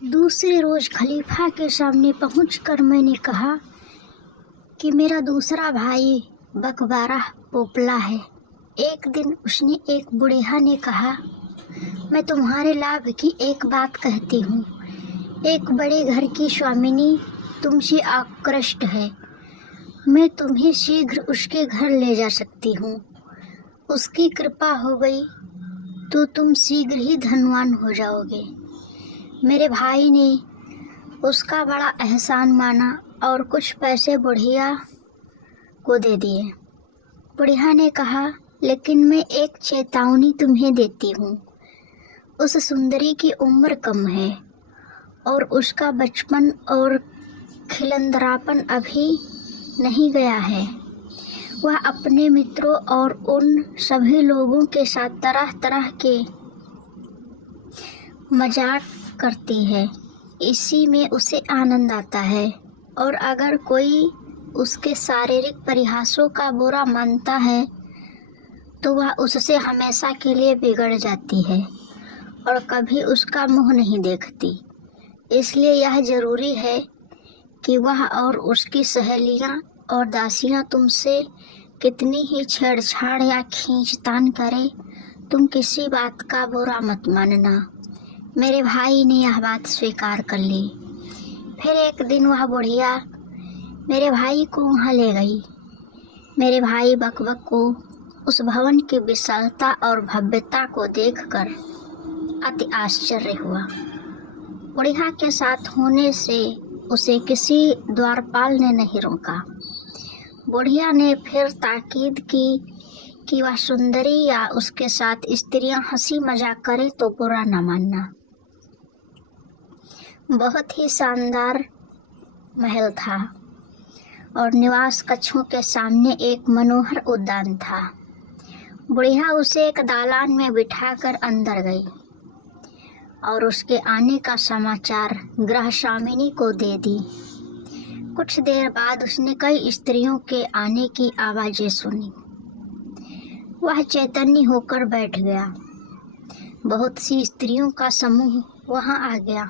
दूसरे रोज़ खलीफा के सामने पहुंचकर मैंने कहा कि मेरा दूसरा भाई बकवारा पोपला है। एक दिन उसने एक बुढ़िया ने कहा, मैं तुम्हारे लाभ की एक बात कहती हूँ। एक बड़े घर की स्वामिनी तुमसे आकृष्ट है। मैं तुम्हें शीघ्र उसके घर ले जा सकती हूँ। उसकी कृपा हो गई तो तुम शीघ्र ही धनवान हो जाओगे। मेरे भाई ने उसका बड़ा एहसान माना और कुछ पैसे बुढ़िया को दे दिए। बुढ़िया ने कहा, लेकिन मैं एक चेतावनी तुम्हें देती हूँ। उस सुंदरी की उम्र कम है और उसका बचपन और खिलंदरापन अभी नहीं गया है। वह अपने मित्रों और उन सभी लोगों के साथ तरह तरह के मजाक करती है। इसी में उसे आनंद आता है और अगर कोई उसके शारीरिक परिहासों का बुरा मानता है तो वह उससे हमेशा के लिए बिगड़ जाती है और कभी उसका मुंह नहीं देखती। इसलिए यह जरूरी है कि वह और उसकी सहेलियां और दासियां तुमसे कितनी ही छेड़छाड़ या खींचतान करे, तुम किसी बात का बुरा मत मानना। मेरे भाई ने यह बात स्वीकार कर ली। फिर एक दिन वह बुढ़िया मेरे भाई को वहाँ ले गई। मेरे भाई बकबक को उस भवन की विशालता और भव्यता को देखकर अति आश्चर्य हुआ। बुढ़िया के साथ होने से उसे किसी द्वारपाल ने नहीं रोका। बुढ़िया ने फिर ताकीद की कि वह सुंदरी या उसके साथ स्त्रियां हंसी मजाक करे तो बुरा न मानना। बहुत ही शानदार महल था और निवास कक्षों के सामने एक मनोहर उद्यान था। बुढ़िया उसे एक दालान में बिठाकर अंदर गई और उसके आने का समाचार गृहस्वामिनी को दे दी। कुछ देर बाद उसने कई स्त्रियों के आने की आवाज़ें सुनी। वह चैतन्य होकर बैठ गया। बहुत सी स्त्रियों का समूह वहां आ गया।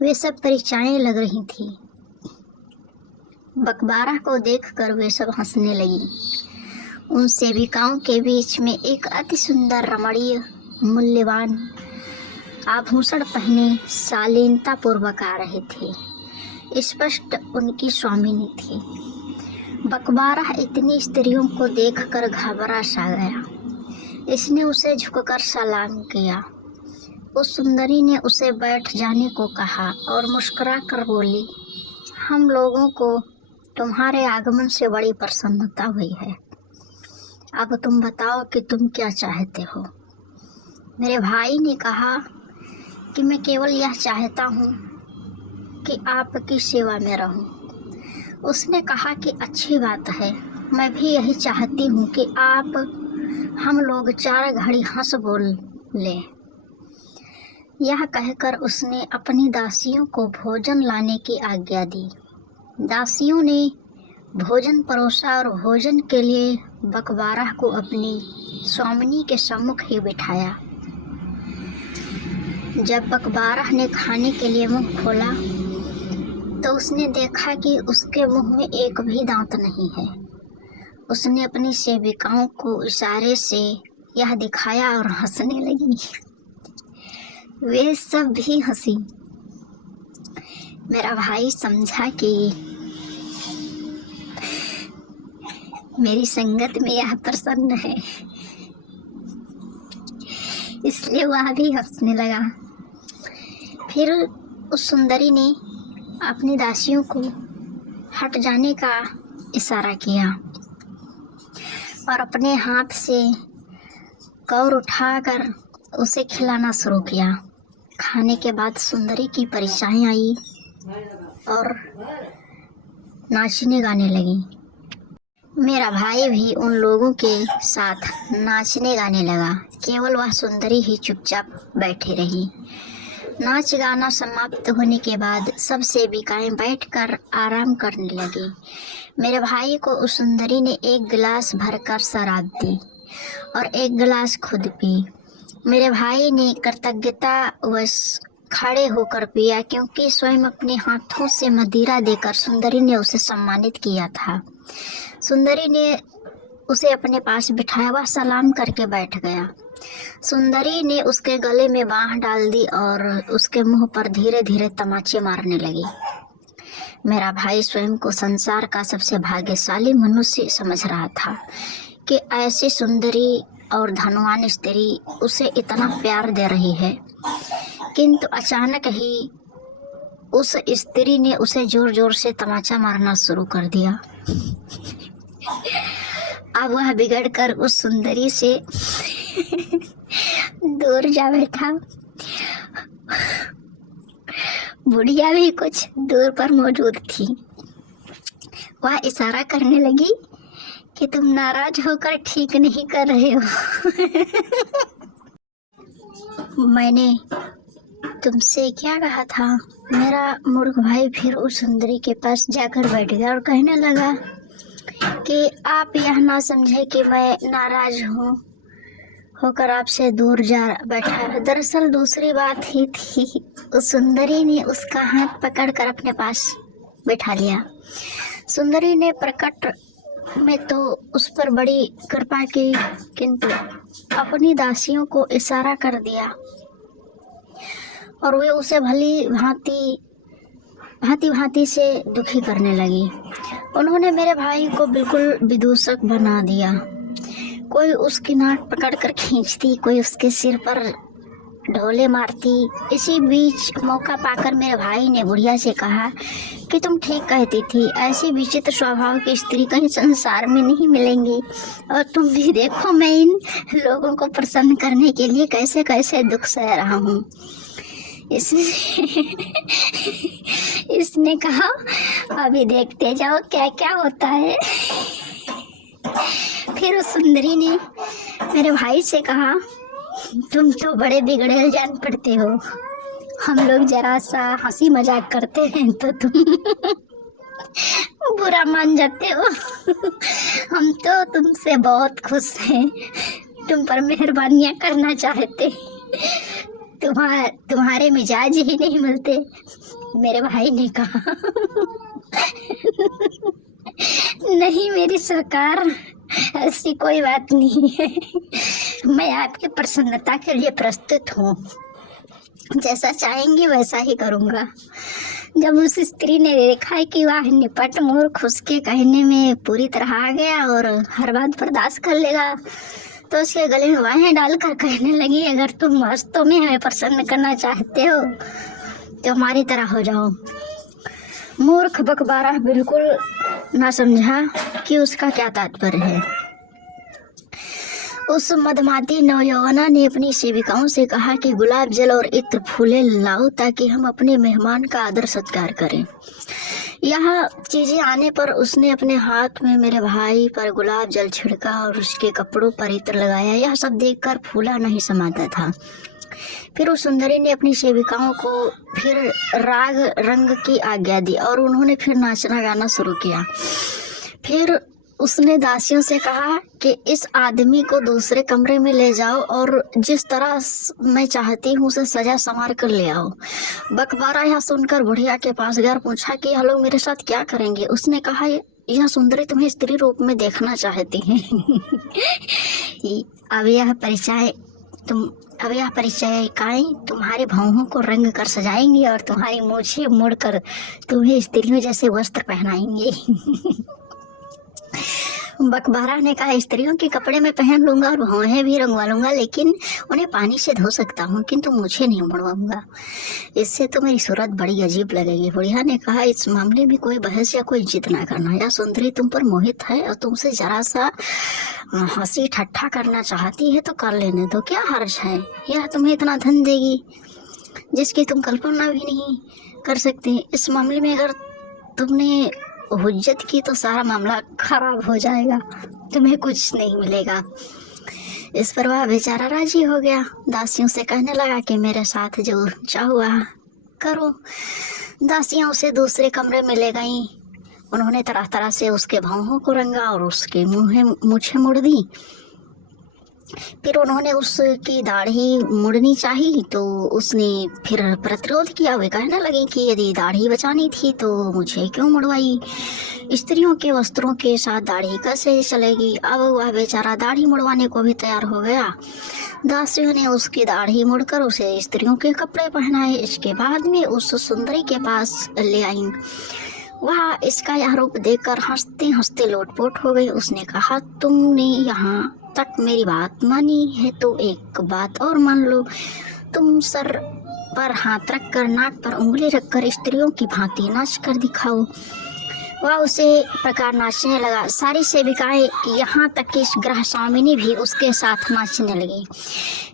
वे सब परिचाएं लग रही थीं। बकबारा को देखकर वे सब हंसने लगी। उन सेविकाओं के बीच में एक अति सुंदर रमणीय मूल्यवान आभूषण पहने शालीनता पूर्वक आ रहे थे। स्पष्ट उनकी स्वामिनी थी। बकबारा इतनी स्त्रियों को देखकर घबरा सा गया। इसने उसे झुककर सलाम किया। उस सुंदरी ने उसे बैठ जाने को कहा और मुस्कुरा कर बोली, हम लोगों को तुम्हारे आगमन से बड़ी प्रसन्नता हुई है। अब तुम बताओ कि तुम क्या चाहते हो। मेरे भाई ने कहा कि मैं केवल यह चाहता हूँ कि आपकी सेवा में रहूं। उसने कहा कि अच्छी बात है, मैं भी यही चाहती हूँ कि आप हम लोग 4 घड़ी हंस बोल लें। यह कहकर उसने अपनी दासियों को भोजन लाने की आज्ञा दी। दासियों ने भोजन परोसा और भोजन के लिए बकबारा को अपनी स्वामिनी के सम्मुख ही बिठाया। जब बकबारा ने खाने के लिए मुंह खोला तो उसने देखा कि उसके मुंह में एक भी दांत नहीं है। उसने अपनी सेविकाओं को इशारे से यह दिखाया और हंसने लगी। वे सब भी हंसी। मेरा भाई समझा कि मेरी संगत में यह प्रसन्न है, इसलिए वह भी हंसने लगा। फिर उस सुंदरी ने अपनी दासियों को हट जाने का इशारा किया और अपने हाथ से कौर उठाकर उसे खिलाना शुरू किया। खाने के बाद सुंदरी की परिचाएं आई और नाचने गाने लगी। मेरा भाई भी उन लोगों के साथ नाचने गाने लगा। केवल वह सुंदरी ही चुपचाप बैठी रही। नाच गाना समाप्त होने के बाद सब सेविकाएं बैठकर आराम करने लगी। मेरे भाई को उस सुंदरी ने एक गिलास भरकर शराब दी और एक गिलास खुद पी। मेरे भाई ने कृतज्ञतावश खड़े होकर पिया, क्योंकि स्वयं अपने हाथों से मदिरा देकर सुंदरी ने उसे सम्मानित किया था। सुंदरी ने उसे अपने पास बिठाया, वह सलाम करके बैठ गया। सुंदरी ने उसके गले में बांह डाल दी और उसके मुंह पर धीरे धीरे तमाचे मारने लगी। मेरा भाई स्वयं को संसार का सबसे भाग्यशाली मनुष्य समझ रहा था कि ऐसी सुंदरी और धनवान स्त्री उसे इतना प्यार दे रही है, किंतु अचानक ही उस स्त्री ने उसे जोर जोर से तमाचा मारना शुरू कर दिया। अब वह बिगड़कर उस सुंदरी से दूर जा बैठा। बुढ़िया भी कुछ दूर पर मौजूद थी। वह इशारा करने लगी कि तुम नाराज होकर ठीक नहीं कर रहे हो। मैंने तुमसे क्या कहा था? मेरा मूर्ख भाई फिर उस सुंदरी के पास जाकर बैठ गया और कहने लगा कि आप यह ना समझे कि मैं नाराज होकर आपसे दूर जा बैठा है। दरअसल दूसरी बात ही थी। उस सुंदरी ने उसका हाथ पकड़कर अपने पास बैठा लिया। सुंदरी ने प्रकट में तो उस पर बड़ी कृपा की, किंतु अपनी दासियों को इशारा कर दिया और वे उसे भली भांति से दुखी करने लगी। उन्होंने मेरे भाई को बिल्कुल विदूषक बना दिया। कोई उसकी नाक पकड़कर खींचती, कोई उसके सिर पर ढोले मारती। इसी बीच मौका पाकर मेरे भाई ने बुढ़िया से कहा कि तुम ठीक कहती थी, ऐसी विचित्र स्वभाव की स्त्री कहीं संसार में नहीं मिलेंगी। और तुम भी देखो, मैं इन लोगों को प्रसन्न करने के लिए कैसे कैसे दुख सह रहा हूँ। इसने कहा, अभी देखते जाओ क्या क्या होता है। फिर उस सुंदरी ने मेरे भाई से कहा, तुम तो बड़े बिगड़ेल जान पड़ते हो। हम लोग जरा सा हंसी मजाक करते हैं तो तुम बुरा मान जाते हो। हम तो तुमसे बहुत खुश हैं, तुम पर मेहरबानियां करना चाहते। तुम्हारे मिजाज ही नहीं मिलते। मेरे भाई ने कहा, नहीं मेरी सरकार, ऐसी कोई बात नहीं है। मैं आपकी प्रसन्नता के लिए प्रस्तुत हूँ, जैसा चाहेंगी वैसा ही करूँगा। जब उस स्त्री ने देखा कि वह निपट मूर्ख उसके कहने में पूरी तरह आ गया और हर बात बर्दाश्त कर लेगा, तो उसके गले में बाहें डालकर कहने लगी, अगर तुम वास्तव में हमें प्रसन्न करना चाहते हो तो हमारी तरह हो जाओ। मूर्ख बकबारा बिल्कुल ना समझा कि उसका क्या तात्पर्य है। उस मदमाती नौजवाना ने अपनी सेविकाओं से कहा कि गुलाब जल और इत्र फूले लाओ ताकि हम अपने मेहमान का आदर सत्कार करें। यह चीजें आने पर उसने अपने हाथ में मेरे भाई पर गुलाब जल छिड़का और उसके कपड़ों पर इत्र लगाया। यह सब देखकर फूला नहीं समाता था। फिर उस सुंदरी ने अपनी सेविकाओं को फिर राग रंग की आज्ञा दी और उन्होंने फिर नाचना गाना शुरू किया। फिर उसने दासियों से कहा कि इस आदमी को दूसरे कमरे में ले जाओ और जिस तरह मैं चाहती हूँ उसे सजा संवार कर ले आओ। बकबारा यह सुनकर बुढ़िया के पास गया और पूछा कि यह लोग मेरे साथ क्या करेंगे। उसने कहा, यह सुंदरी तुम्हें स्त्री रूप में देखना चाहती है। अब यह परिचयिकाएं तुम्हारे भौहों को रंग कर सजाएंगी और तुम्हारी मूछें मोड़कर तुम्हें स्त्रियों जैसे वस्त्र पहनाएंगे। बकबारा ने कहा, स्त्रियों के कपड़े में पहन लूंगा और भौहें भी रंगवा लूंगा, लेकिन उन्हें पानी से धो सकता हूँ, किंतु मुझे नहीं मुड़वाऊंगा। इससे तो मेरी सूरत बड़ी अजीब लगेगी। बुढ़िया ने कहा, इस मामले में कोई बहस या कोई जिद ना करना। यह सुंदरी तुम पर मोहित है और तुमसे जरा सा हंसी ठट्ठा करना चाहती है तो कर लेने दो, क्या हर्ज है। यह तुम्हें इतना धन देगी जिसकी तुम कल्पना भी नहीं कर सकते। इस मामले में अगर तुमने हुज्जत की तो सारा मामला खराब हो जाएगा, तुम्हें कुछ नहीं मिलेगा। इस पर वह बेचारा राजी हो गया। दासियों से कहने लगा कि मेरे साथ जो चाहुआ करो। दासियां उसे दूसरे कमरे में ले गईं। उन्होंने तरह तरह से उसके भौहों को रंगा और उसके मूछें मुड़ दी। फिर उन्होंने उसकी दाढ़ी मुड़नी चाहिए तो उसने फिर प्रतिरोध किया। वे कहने लगी कि यदि दाढ़ी बचानी थी तो मुझे क्यों मुड़वाई, स्त्रियों के वस्त्रों के साथ दाढ़ी कैसे चलेगी। अब वह बेचारा दाढ़ी मुड़वाने को भी तैयार हो गया। दासियों ने उसकी दाढ़ी मुड़कर उसे स्त्रियों के कपड़े पहनाए। इसके बाद में उस सुंदरी के पास ले आई। वह इसका यह रूप देखकर हंसते हंसते लोटपोट हो गई। उसने कहा, तुमने यहाँ तक मेरी बात मानी है तो एक बात और मान लो। तुम सर पर हाथ रखकर नाक पर उंगली रखकर स्त्रियों की भांति नाच कर दिखाओ। वह उसे प्रकार नाचने लगा। सारी सेविकाएं, यहाँ तक कि गृह स्वामिनी भी उसके साथ नाचने लगी।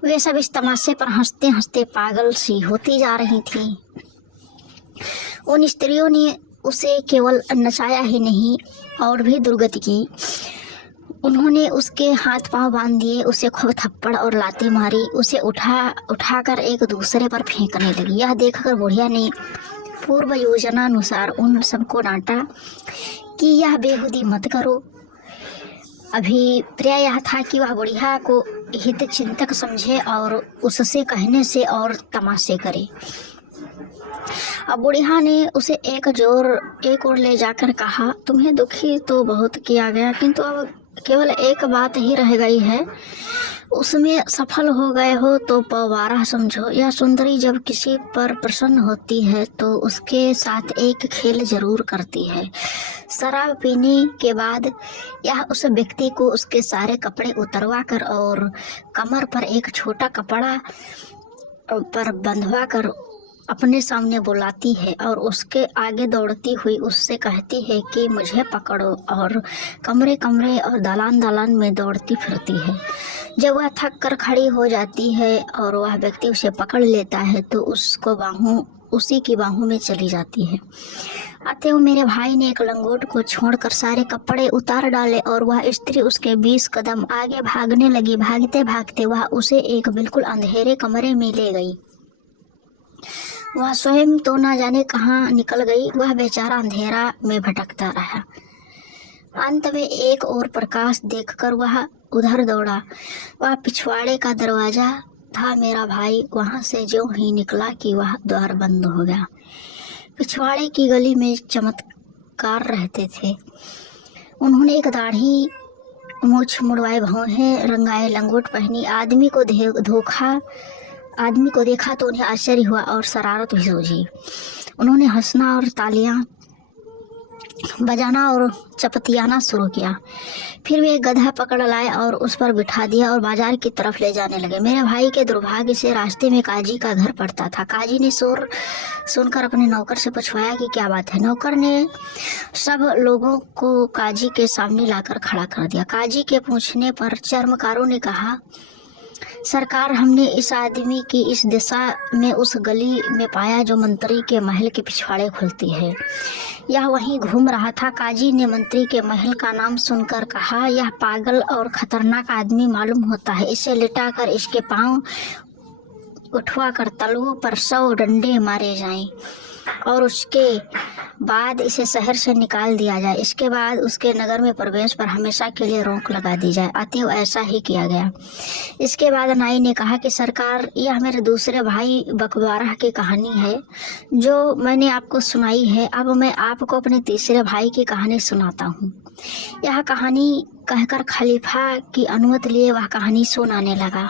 वे सब इस तमाशे पर हंसते हंसते पागल सी होती जा रही थी। उन स्त्रियों ने उसे केवल नचाया ही नहीं और भी दुर्गति की। उन्होंने उसके हाथ पांव बांध दिए, उसे खूब थप्पड़ और लातें मारी, उसे उठाकर एक दूसरे पर फेंकने लगी। यह देखकर बुढ़िया ने पूर्व योजनानुसार उन सबको डांटा कि यह बेहुदी मत करो। अभिप्राय यह था कि वह बुढ़िया को हित चिंतक समझे और उससे कहने से और तमाशे करे। अब बुढ़िया ने उसे एक ओर ले जाकर कहा, तुम्हें दुखी तो बहुत किया गया, किंतु अब केवल एक बात ही रह गई है, उसमें सफल हो गए हो तो पवारा समझो। यह सुंदरी जब किसी पर प्रसन्न होती है तो उसके साथ एक खेल जरूर करती है। शराब पीने के बाद यह उस व्यक्ति को उसके सारे कपड़े उतरवा कर और कमर पर एक छोटा कपड़ा पर बंधवा कर अपने सामने बुलाती है और उसके आगे दौड़ती हुई उससे कहती है कि मुझे पकड़ो, और कमरे कमरे और दालान दालान में दौड़ती फिरती है। जब वह थक कर खड़ी हो जाती है और वह व्यक्ति उसे पकड़ लेता है तो उसी की बाहों में चली जाती है। अतएव मेरे भाई ने एक लंगोट को छोड़कर सारे कपड़े उतार डाले और वह स्त्री उसके 20 कदम आगे भागने लगी। भागते भागते वह उसे एक बिल्कुल अंधेरे कमरे में ले गई। वह स्वयं तो ना जाने कहाँ निकल गई। वह बेचारा अंधेरा में भटकता रहा। अंत में एक और प्रकाश देखकर वह उधर दौड़ा। वह पिछवाड़े का दरवाजा था। मेरा भाई वहां से ज्यों ही निकला कि वह द्वार बंद हो गया। पिछवाड़े की गली में चमत्कार रहते थे। उन्होंने एक दाढ़ी, मूछ मुड़वाए भौहें रंगाए लंगोट पहनी आदमी को देखा तो उन्हें आश्चर्य हुआ और शरारत भी सूझी। उन्होंने हंसना और तालियां बजाना और चपतियाना शुरू किया। फिर वे एक गधा पकड़ लाए और उस पर बिठा दिया और बाजार की तरफ ले जाने लगे। मेरे भाई के दुर्भाग्य से रास्ते में काजी का घर पड़ता था। काजी ने शोर सुनकर अपने नौकर से पूछवाया कि क्या बात है। नौकर ने सब लोगों को काजी के सामने लाकर खड़ा कर दिया। काजी के पूछने पर चर्मकारों ने कहा, सरकार, हमने इस आदमी की इस दिशा में उस गली में पाया जो मंत्री के महल के पिछवाड़े खुलती है। यह वहीं घूम रहा था। काजी ने मंत्री के महल का नाम सुनकर कहा, यह पागल और खतरनाक आदमी मालूम होता है। इसे लिटाकर इसके पांव उठवा कर तलवों पर 100 डंडे मारे जाएं और उसके बाद इसे शहर से निकाल दिया जाए। इसके बाद उसके नगर में प्रवेश पर हमेशा के लिए रोक लगा दी जाए। अतएव ऐसा ही किया गया। इसके बाद नाई ने कहा कि सरकार, यह मेरे दूसरे भाई बकवारा की कहानी है जो मैंने आपको सुनाई है। अब मैं आपको अपने तीसरे भाई की कहानी सुनाता हूँ। यह कहानी कहकर खलीफा की अनुमति लिए वह कहानी सुनाने लगा।